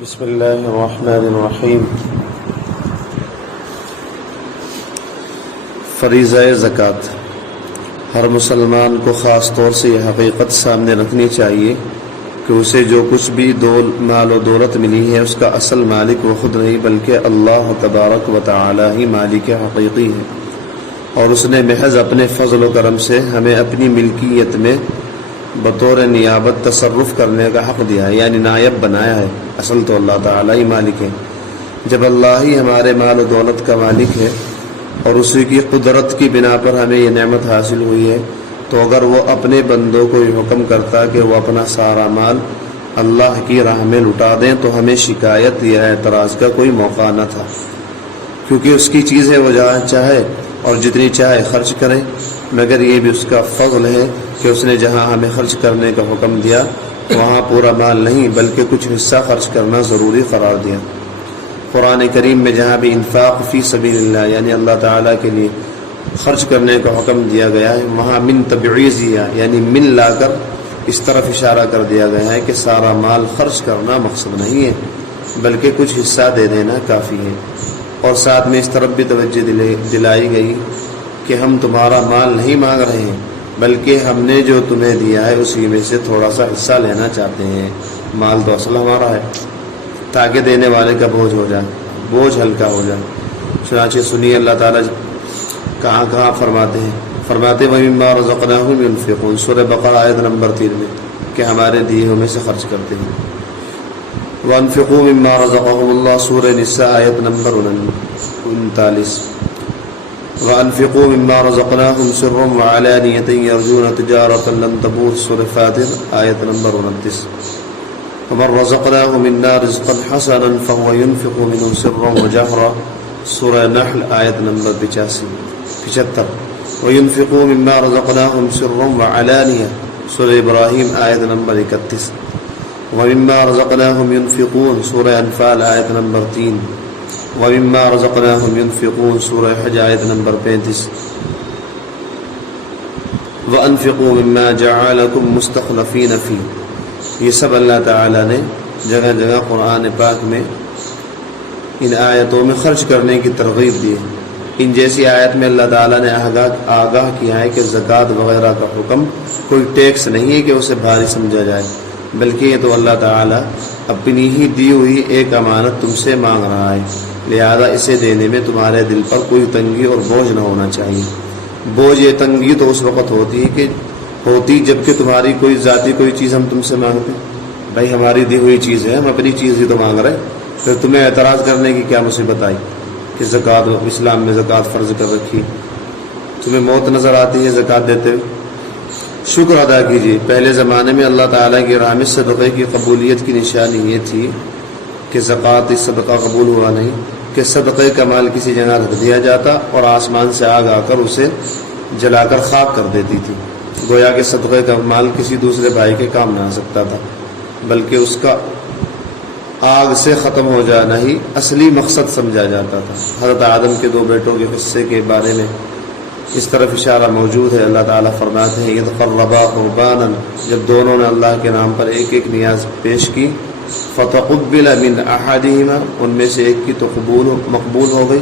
بسم اللہ الرحمن الرحیم۔ فریضہ زکوٰۃ ہر مسلمان کو خاص طور سے یہ حقیقت سامنے رکھنی چاہیے کہ اسے جو کچھ بھی مال و دولت ملی ہے اس کا اصل مالک وہ خود نہیں بلکہ اللہ تبارک و تعالی ہی مالک حقیقی ہے، اور اس نے محض اپنے فضل و کرم سے ہمیں اپنی ملکیت میں بطور نیابت تصرف کرنے کا حق دیا ہے، یعنی نائب بنایا ہے۔ اصل تو اللہ تعالی ہی مالک ہے۔ جب اللہ ہی ہمارے مال و دولت کا مالک ہے اور اسی کی قدرت کی بنا پر ہمیں یہ نعمت حاصل ہوئی ہے، تو اگر وہ اپنے بندوں کو یہ حکم کرتا کہ وہ اپنا سارا مال اللہ کی راہ میں لٹا دیں تو ہمیں شکایت یا اعتراض کا کوئی موقع نہ تھا، کیونکہ اس کی چیزیں وہ جہاں چاہے اور جتنی چاہے خرچ کرے، مگر یہ بھی اس کا فضل ہے کہ اس نے جہاں ہمیں خرچ کرنے کا حکم دیا وہاں پورا مال نہیں بلکہ کچھ حصہ خرچ کرنا ضروری قرار دیا۔ قرآن کریم میں جہاں بھی انفاق فی سبیل اللہ یعنی اللہ تعالیٰ کے لیے خرچ کرنے کا حکم دیا گیا ہے، وہاں من تبعیضیہ یعنی من لا کر اس طرف اشارہ کر دیا گیا ہے کہ سارا مال خرچ کرنا مقصد نہیں ہے بلکہ کچھ حصہ دے دینا کافی ہے، اور ساتھ میں اس طرف بھی توجہ دلائی گئی کہ ہم تمہارا مال نہیں مانگ رہے ہیں بلکہ ہم نے جو تمہیں دیا ہے اسی میں سے تھوڑا سا حصہ لینا چاہتے ہیں۔ مال تو اصل ہمارا ہے تاکہ دینے والے کا بوجھ ہو جائے، بوجھ ہلکا ہو جائے۔ چنانچہ سنیے اللہ تعالیٰ کہاں کہاں فرماتے وَمِمَّا رَزَقْنَاهُمْ يُنْفِقُونَ، سورہ بقرہ آیت نمبر 3 میں کہ ہمارے دیے ہوئے میں سے خرچ کرتے ہیں۔ وَأَنْفِقُوا مِمَّا رَزَقَهُمُ اللَّهُ سورہ نساء آیت نمبر 39۔ وَأَنْفِقُوا مِمَّا رَزَقْنَاهُمْ سِرًّا وَعَلَانِيَةً يَرْجُونَ تِجَارَةً لَن تَبُورَ سورہ فاطر آیت نمبر 29۔ وَمَن رَّزَقْنَاهُ مِنَّا رِزْقًا حَسَنًا فَهُوَ يُنْفِقُ مِنْهُ سِرًّا وَجَهْرًا سورہ نحل آیت نمبر 75۔ وَيُنْفِقُوا مِمَّا رَزَقْنَاهُمْ سِرًّا وَعَلَانِيَةً سورہ ابراہیم آیت نمبر 31۔ وَمِمَّا رَزَقْنَاهُمْ يُنْفِقُونَ سورہ انفال آیت نمبر 3۔ وَمِمَّا رَزَقْنَاهُمْ يُنْفِقُونَ سورہ حج آیت نمبر 35۔ وَأَنْفِقُوا مِمَّا جَعَلَكُمْ مُسْتَخْلَفِينَ فِيهِ، یہ سب اللہ تعالیٰ نے جگہ جگہ قرآن پاک میں ان آیتوں میں خرچ کرنے کی ترغیب دی ہے۔ ان جیسی آیت میں اللہ تعالیٰ نے آگاہ کیا ہے کہ زکوٰۃ وغیرہ کا حکم کوئی ٹیکس نہیں ہے کہ اسے بھاری سمجھا جائے، بلکہ یہ تو اللہ تعالیٰ اپنی ہی دی ہوئی ایک امانت تم سے مانگ رہا ہے، لہذا اسے دینے میں تمہارے دل پر کوئی تنگی اور بوجھ نہ ہونا چاہیے۔ بوجھ یہ تنگی تو اس وقت ہوتی جب کہ تمہاری کوئی ذاتی کوئی چیز ہم تم سے مانگتے، بھائی ہماری دی ہوئی چیز ہے، ہم اپنی چیز ہی تو مانگ رہے، پھر تمہیں اعتراض کرنے کی کیا مصیبت آئی کہ زکوٰۃ اسلام میں زکوٰۃ فرض کر رکھی، تمہیں موت نظر آتی ہے زکوٰۃ دیتے ہوئے؟ شکر ادا کیجیے۔ پہلے زمانے میں اللہ تعالیٰ کی راہ میں صدقے کی قبولیت کی نشانی یہ تھی کہ زکوٰۃ صدقہ قبول ہوا نہیں کہ صدقے کا مال کسی جگہ رکھ دیا جاتا اور آسمان سے آگ آ کر اسے جلا کر خاک کر دیتی تھی، گویا کہ صدقے کا مال کسی دوسرے بھائی کے کام نہ آ سکتا تھا بلکہ اس کا آگ سے ختم ہو جانا ہی اصلی مقصد سمجھا جاتا تھا۔ حضرت آدم کے 2 بیٹوں کے قصے کے بارے میں اس طرف اشارہ موجود ہے۔ اللہ تعالیٰ فرماتے ہیں اذ قربا قربانا، جب دونوں نے اللہ کے نام پر ایک ایک نیاز پیش کی، فتقبل من احدہما، ان میں سے ایک کی تو مقبول ہو گئی،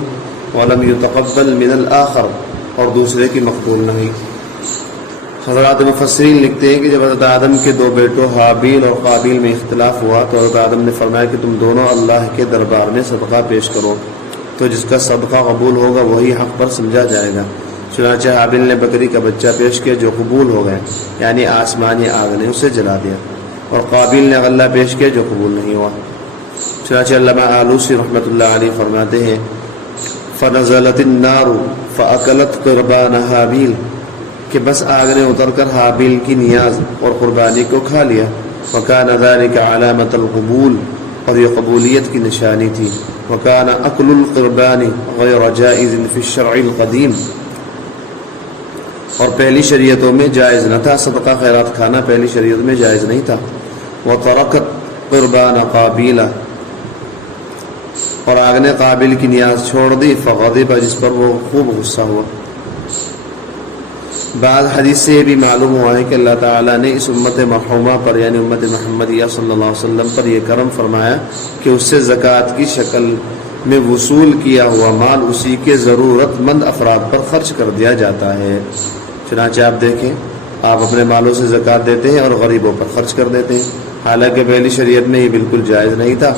ولم يتقبل من الآخر، اور دوسرے کی مقبول نہیں۔ حضرات مفسرین لکھتے ہیں کہ جب حضرت آدم کے 2 بیٹوں حابیل اور قابیل میں اختلاف ہوا تو حضرت آدم نے فرمایا کہ تم دونوں اللہ کے دربار میں صدقہ پیش کرو، تو جس کا صدقہ قبول ہوگا وہی حق پر سمجھا جائے گا۔ چنانچہ حابیل نے بکری کا بچہ پیش کیا جو قبول ہو گیا، یعنی آسمانی آگ نے اسے جلا دیا، اور قابیل نے غلہ پیش کیا جو قبول نہیں ہوا۔ چنانچہ علامہ آلوسی رحمۃ اللہ علیہ فرماتے ہیں فنزلت النار فاکلت قربان حابیل، کہ بس آگ نے اتر کر حابیل کی نیاز اور قربانی کو کھا لیا، وکان ذلک علامۃ القبول، اور یہ قبولیت کی نشانی تھی، وکان اکل القربان غیر جائز فی الشرع القدیم، اور پہلی شریعتوں میں جائز نہ تھا، صدقہ خیرات کھانا پہلی شریعت میں جائز نہیں تھا۔ وَتَرَكَتْ قُرْبَانَ قَابِيلَ، اور آگ نے قابل کی نیاز چھوڑ دی، فغضب، جس پر وہ خوب غصہ ہوا۔ بعض حدیث سے یہ بھی معلوم ہوا ہے کہ اللہ تعالیٰ نے اس امت مرحومہ پر یعنی امت محمدیہ صلی اللہ علیہ وسلم پر یہ کرم فرمایا کہ اس سے زکوٰۃ کی شکل میں وصول کیا ہوا مال اسی کے ضرورت مند افراد پر خرچ کر دیا جاتا ہے۔ چنانچہ آپ دیکھیں، آپ اپنے مالوں سے زکوٰۃ دیتے ہیں اور غریبوں پر خرچ کر دیتے ہیں، حالانکہ پہلی شریعت میں یہ بالکل جائز نہیں تھا۔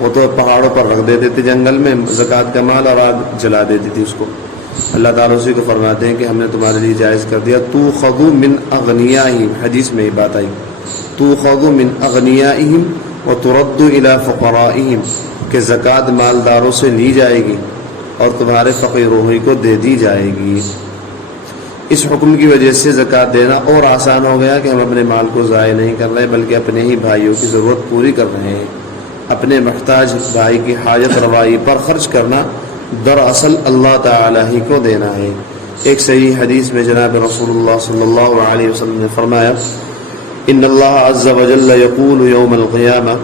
وہ تو پہاڑوں پر رکھ دیتے تھے جنگل میں زکوٰۃ کا مال اور آگ جلا دیتی تھی اس کو۔ اللہ تعالیٰ اسی کو فرماتے ہیں کہ ہم نے تمہارے لیے جائز کر دیا، تُؤْخَذُ مِنْ أَغْنِيَائِهِمْ، حدیث میں یہ بات آئی، تُؤْخَذُ مِنْ أَغْنِيَائِهِمْ وَتُرَدُّ إِلَىٰ فُقَرَائِهِمْ، کہ زکوٰۃ مالداروں سے لی جائے گی اور تمہارے فقیروں ہی کو دے دی جائے گی۔ اس حکم کی وجہ سے زکوٰۃ دینا اور آسان ہو گیا کہ ہم اپنے مال کو ضائع نہیں کر رہے بلکہ اپنے ہی بھائیوں کی ضرورت پوری کر رہے ہیں۔ اپنے محتاج بھائی کی حاجت روائی پر خرچ کرنا دراصل اللہ تعالیٰ ہی کو دینا ہے۔ ایک صحیح حدیث میں جناب رسول اللہ صلی اللہ علیہ وسلم نے فرمایا، ان اللہ عز وجل یقول یوم القیامہ،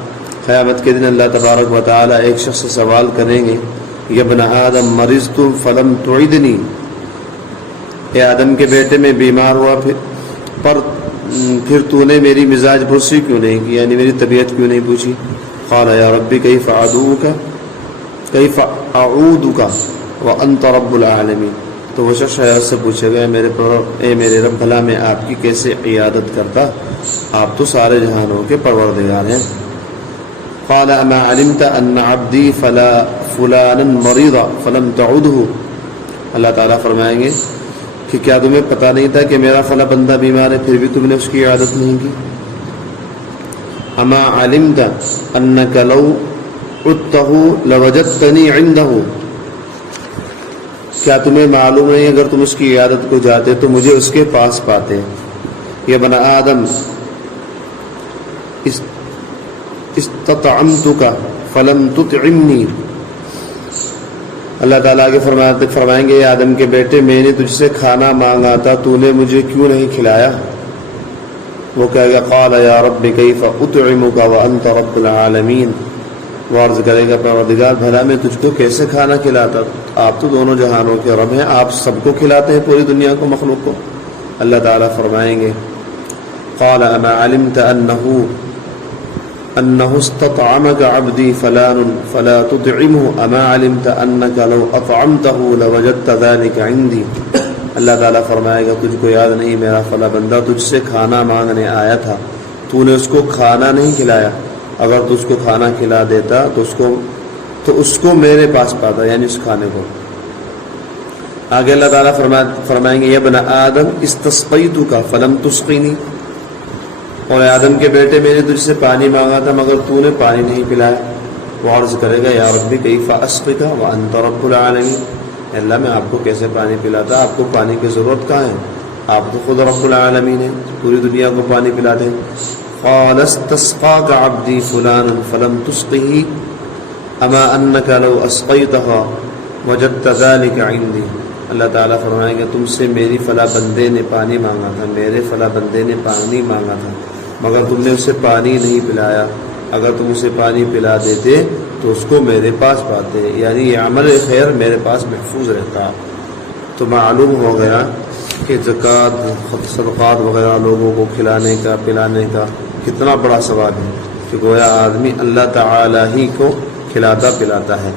قیامت کے دن اللہ تبارک و تعالیٰ ایک شخص سے سوال کریں گے، یا ابن آدم مرضت فلم تعدنی، اے آدم کے بیٹے میں بیمار ہوا پھر تو نے میری مزاج پرسی کیوں نہیں کی، یعنی میری طبیعت کیوں نہیں پوچھی۔ قال یا ربی کیف اعودک وانت رب العالمین، تو وہ شخص حیات سے پوچھے گا، اے میرے رب بھلا میں آپ کی کیسے عیادت کرتا، آپ تو سارے جہانوں کے پروردگار ہیں۔ قال اما علمت ان عبدی فلانا مريض فلم تعده، اللہ تعالیٰ فرمائیں گے کہ کیا تمہیں پتہ نہیں تھا کہ میرا فلاں بندہ بیمار ہے پھر بھی تم نے اس کی عیادت نہیں کی۔ اما علمت انک لو عدته لوجدتنی عنده، کیا تمہیں معلوم نہیں اگر تم اس کی عیادت کو جاتے تو مجھے اس کے پاس پاتے۔ یا بن آدم استطعمتک فلم تطعمنی، اللہ تعالیٰ کے فرمائیں گے، آدم کے بیٹے میں نے تجھ سے کھانا مانگا تھا تو نے مجھے کیوں نہیں کھلایا۔ وہ کہے گا قال یا رب کیف اطعمک وانت رب العالمین، وہ عرض کرے گا پروردگار بھلا میں تجھ کو کیسے کھانا کھلاتا، آپ تو دونوں جہانوں کے رب ہیں، آپ سب کو کھلاتے ہیں پوری دنیا کو مخلوق کو۔ اللہ تعالیٰ فرمائیں گے قال اما علمت انه استطعمك عبدی فلان فلا تطعمه اما علمت انك لو اطعمته لوجدت ذلك عندي، اللہ تعالیٰ فرمائے گا تجھ کو یاد نہیں میرا فلاں بندہ تجھ سے کھانا مانگنے آیا تھا، تو نے اس کو کھانا نہیں کھلایا، اگر تو اس کو کھانا کھلا دیتا تو اس کو میرے پاس پاتا، یعنی اس کھانے کو۔ آگے اللہ تعالیٰ فرمائیں گے یا ابن آدم استسقیتک فلم تسقینی، اور آدم کے بیٹے میں نے تجھ سے پانی مانگا تھا مگر تو نے پانی نہیں پلایا۔ وہ عرض کرے گا یا ربی کیف اسقیک وانت رب العالمین، اللہ میں آپ کو کیسے پانی پلاتا، آپ کو پانی کی ضرورت کہاں ہے، آپ تو خود رب العالمین ہیں، پوری دنیا کو پانی پلاتے ہیں۔ قال استسقاك عبدی فلان فلم تسقه اما انك لو اسقیتها وجدت ذلك عندي، اللہ تعالیٰ فرمائیں گے تم سے میری فلاں بندے نے پانی مانگا تھا، میرے فلاں بندے نے پانی مانگا تھا مگر تم نے اسے پانی نہیں پلایا، اگر تم اسے پانی پلا دیتے تو اس کو میرے پاس پاتے، یعنی یہ عمل خیر میرے پاس محفوظ رہتا۔ تو معلوم ہو گیا کہ زکوٰۃ صدقات وغیرہ لوگوں کو کھلانے کا پلانے کا کتنا بڑا ثواب ہے کہ گویا آدمی اللہ تعالیٰ ہی کو کھلاتا پلاتا ہے،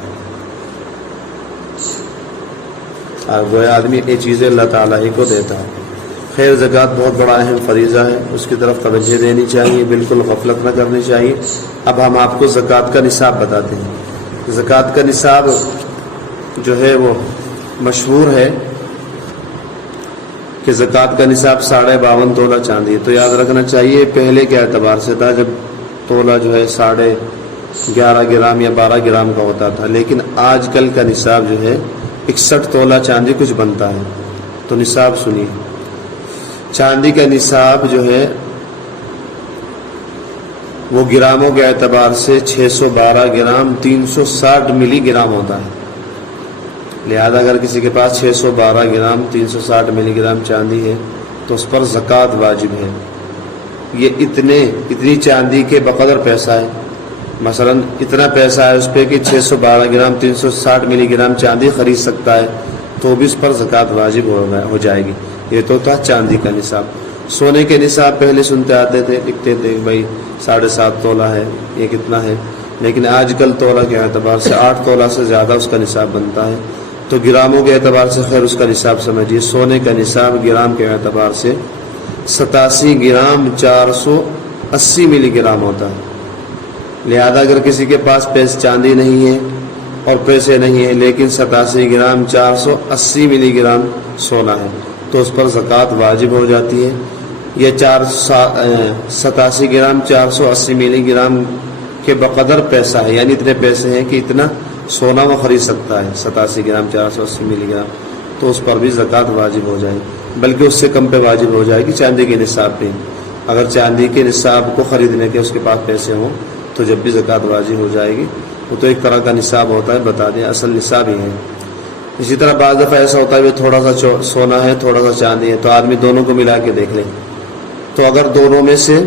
گویا آدمی یہ چیزیں اللہ تعالیٰ ہی کو دیتا ہے۔ خیر زکوٰۃ بہت بڑا اہم فریضہ ہے، اس کی طرف توجہ دینی چاہیے، بالکل غفلت نہ کرنی چاہیے۔ اب ہم آپ کو زکوٰۃ کا نصاب بتاتے ہیں۔ زکوٰۃ کا نصاب جو ہے وہ مشہور ہے کہ زکوٰۃ کا نصاب 52.5 تولہ چاندی ہے، تو یاد رکھنا چاہیے پہلے کے اعتبار سے تھا جب تولہ جو ہے 11.5 گرام یا 12 گرام کا ہوتا تھا، لیکن آج کل کا نصاب جو ہے 61 تولہ چاندی کچھ بنتا ہے۔ تو نصاب سنیے، چاندی کا نصاب جو ہے وہ گراموں کے اعتبار سے 612 گرام 360 ملی گرام ہوتا ہے، لہذا اگر کسی کے پاس 612 گرام 360 ملی گرام چاندی ہے تو اس پر زکوٰۃ واجب ہے۔ یہ اتنی چاندی کے بقدر پیسہ ہے، مثلا اتنا پیسہ ہے اس پہ کہ 612 گرام 360 ملی گرام چاندی خرید سکتا ہے تو بھی اس پر زکوٰۃ واجب ہو جائے گی۔ یہ تو تھا چاندی کا نصاب. سونے کے نصاب پہلے سنتے آتے تھے, لکھتے تھے بھائی 7.5 تولہ ہے, یہ کتنا ہے, لیکن آج کل تولہ کے اعتبار سے 8 تولہ سے زیادہ اس کا نصاب بنتا ہے. تو گراموں کے اعتبار سے خیر اس کا نصاب سمجھیے. سونے کا نصاب گرام کے اعتبار سے 87 گرام 480 ملی گرام ہوتا ہے. لہذا اگر کسی کے پاس پیسے چاندی نہیں ہے اور پیسے نہیں ہیں لیکن 87 گرام 480 ملی گرام سونا ہے تو اس پر زکوٰۃ واجب ہو جاتی ہے. یہ 87 گرام 480 ملی گرام کے بقدر پیسہ ہے, یعنی اتنے پیسے ہیں کہ اتنا سونا وہ خرید سکتا ہے 87 گرام 480 ملی گرام, تو اس پر بھی زکوٰۃ واجب ہو جائے, بلکہ اس سے کم پہ واجب ہو جائے گی چاندی کے نصاب پہ. اگر چاندی کے نصاب کو خریدنے کے اس کے پاس پیسے ہوں تو جب بھی زکوٰۃ واجب ہو جائے گی. وہ تو ایک طرح کا نصاب ہوتا ہے, بتا دیں اصل نصاب ہی ہے. اسی طرح بعض دفعہ ایسا ہوتا ہے تھوڑا سا سونا ہے تھوڑا سا چاندی ہے, تو آدمی دونوں کو ملا کے دیکھ لے, تو اگر دونوں میں سے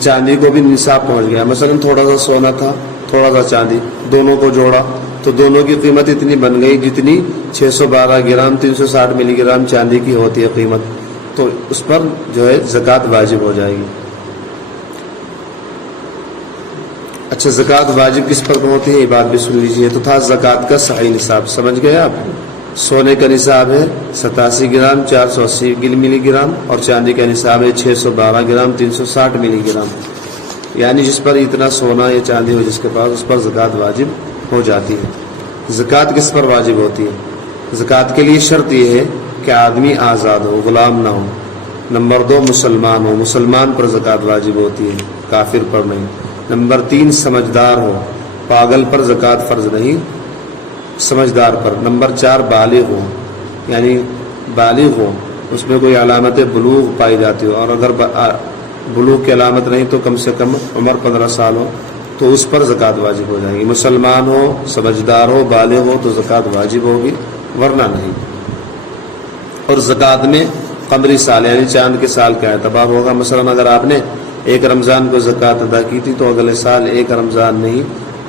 چاندی کو بھی نصاب پہنچ گیا, مثلا تھوڑا سا سونا تھا تھوڑا سا چاندی, دونوں کو جوڑا تو دونوں کی قیمت اتنی بن گئی جتنی 612 گرام 360 ملی گرام چاندی کی ہوتی ہے قیمت, تو اس پر جو ہے زکوٰۃ واجب ہو جائے گی. اچھا, زکوٰۃ واجب کس پر ہوتی ہے یہ بات بھی سن لیجیے. تو تھا زکوٰۃ کا صحیح نصاب, سمجھ گئے آپ. سونے کا نصاب ہے 87 گرام 480 ملی گرام اور چاندی کا نصاب ہے 612 گرام 360 ملی گرام, یعنی جس پر اتنا سونا یا چاندی ہو جس کے پاس اس پر زکوٰۃ واجب ہو جاتی ہے. زکوٰۃ کس پر واجب ہوتی ہے؟ زکوٰۃ کے لیے شرط یہ ہے کہ آدمی آزاد ہو, غلام نہ ہو. نمبر 2 مسلمان ہو, مسلمان پر زکوٰۃ واجب ہوتی ہے, کافر پر نہیں. نمبر 3 سمجھدار ہو, پاگل پر زکوٰۃ فرض نہیں, سمجھدار پر. نمبر 4 بالغ ہو, یعنی بالغ ہو اس میں کوئی علامت بلوغ پائی جاتی ہو, اور اگر بلوغ کی علامت نہیں تو کم سے کم عمر 15 سال ہو تو اس پر زکوٰۃ واجب ہو جائے گی. مسلمان ہو, سمجھدار ہو, بالغ ہو تو زکوٰۃ واجب ہوگی, ورنہ نہیں. اور زکوٰۃ میں قمری سال یعنی چاند کے سال کا اعتبار ہوگا. مثلا اگر آپ نے 1 رمضان کو زکوٰۃ ادا کی تھی تو اگلے سال 1 رمضان نہیں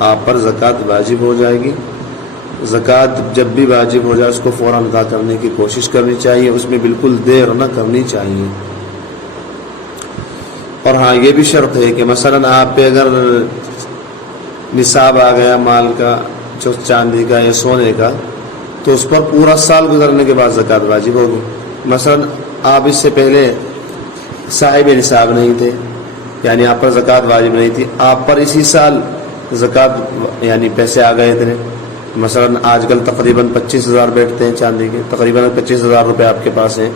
آپ پر زکوٰۃ واجب ہو جائے گی. زکوٰۃ جب بھی واجب ہو جائے اس کو فوراً ادا کرنے کی کوشش کرنی چاہیے, اس میں بالکل دیر نہ کرنی چاہیے. اور ہاں یہ بھی شرط ہے کہ مثلا آپ پہ اگر نصاب آ گیا مال کا, جو چاندی کا یا سونے کا, تو اس پر پورا سال گزرنے کے بعد زکوٰۃ واجب ہوگی. مثلا آپ اس سے پہلے صاحب نصاب نہیں تھے, یعنی آپ پر زکوٰۃ واجب نہیں تھی, آپ پر اسی سال زکوٰۃ یعنی پیسے آ گئے تھے. مثلا آج کل تقریباً 25,000 بیٹھتے ہیں چاندی کے, تقریباً 25,000 روپے آپ کے پاس ہیں,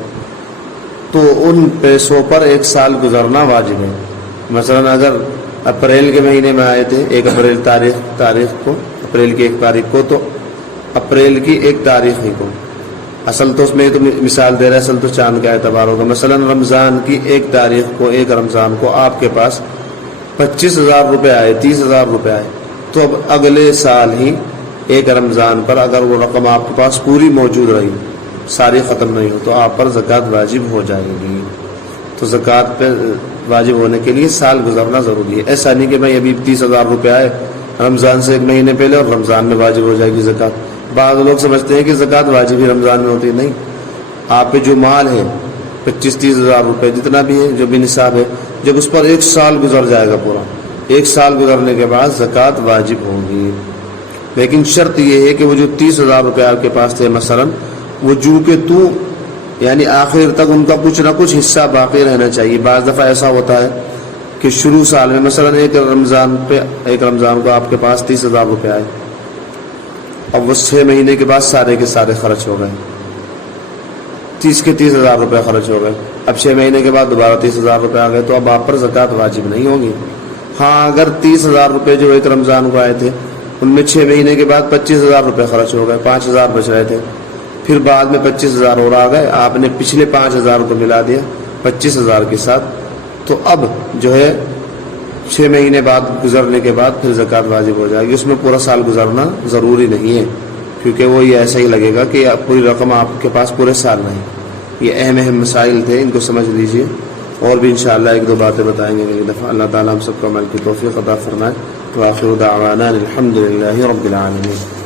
تو ان پیسوں پر 1 سال گزرنا واجب ہے. مثلا اگر اپریل کے مہینے میں آئے تھے 1 اپریل تاریخ کو, اپریل کی 1 تاریخ کو, تو اپریل کی 1 تاریخ ہی کو, اصل تو اس میں تو مثال دے رہا ہے, اصل تو چاند کا اعتبار ہوگا. مثلا رمضان کی 1 تاریخ کو 1 رمضان کو آپ کے پاس 25,000 روپے آئے, 30,000 روپے آئے, تو اب اگلے سال ہی 1 رمضان پر اگر وہ رقم آپ کے پاس پوری موجود رہی, ساری ختم نہیں ہو, تو آپ پر زکوٰۃ واجب ہو جائے گی. تو زکوٰۃ پہ واجب ہونے کے لیے سال گزرنا ضروری ہے. ایسا نہیں کہ بھائی ابھی 30,000 روپے آئے رمضان سے 1 مہینے پہلے اور رمضان میں واجب ہو جائے گی زکوٰۃ. بعض لوگ سمجھتے ہیں کہ زکوٰۃ واجب ہی رمضان میں ہوتی ہے. نہیں, آپ پہ جو مال ہے 25-30,000 روپے جتنا بھی ہے, جو بھی نصاب ہے, جب اس پر 1 سال گزر جائے گا, پورا 1 سال گزرنے کے بعد زکوٰۃ واجب ہوگی. لیکن شرط یہ ہے کہ وہ جو 30,000 روپے آپ کے پاس تھے مثلا, وہ جو کہ تو یعنی آخر تک ان کا کچھ نہ کچھ حصہ باقی رہنا چاہیے. بعض دفعہ ایسا ہوتا ہے کہ شروع سال میں مثلا 1 رمضان کو آپ کے پاس 30,000 روپے آئے, اب وہ 6 مہینے کے بعد سارے کے سارے خرچ ہو گئے, 30,000 روپے خرچ ہو گئے. اب 6 مہینے کے بعد دوبارہ 30,000 روپے آ گئے, تو اب آپ پر زکوٰۃ واجب نہیں ہوگی. ہاں, اگر 30,000 روپے جو 1 رمضان کو آئے تھے ان میں 6 مہینے کے بعد 25,000 روپے خرچ ہو گئے, 5,000 بچ رہے تھے, پھر بعد میں 25,000 اور آ گئے, آپ نے پچھلے 5,000 کو ملا دیا 25,000 کے ساتھ, تو اب جو ہے 6 مہینے بعد گزرنے کے بعد پھر زکوٰۃ واجب ہو جائے گی. اس میں پورا سال گزرنا ضروری نہیں ہے, کیونکہ وہ یہ ایسا ہی لگے گا کہ پوری رقم آپ کے پاس پورے سال نہیں. یہ اہم مسائل تھے, ان کو سمجھ لیجئے. اور بھی انشاءاللہ 1-2 باتیں بتائیں گے اگلی دفعہ. اللہ تعالیٰ ہم سب کو عمل کی توفیق عطا فرمائے. وآخر دعوانا الحمد للہ رب العالمین.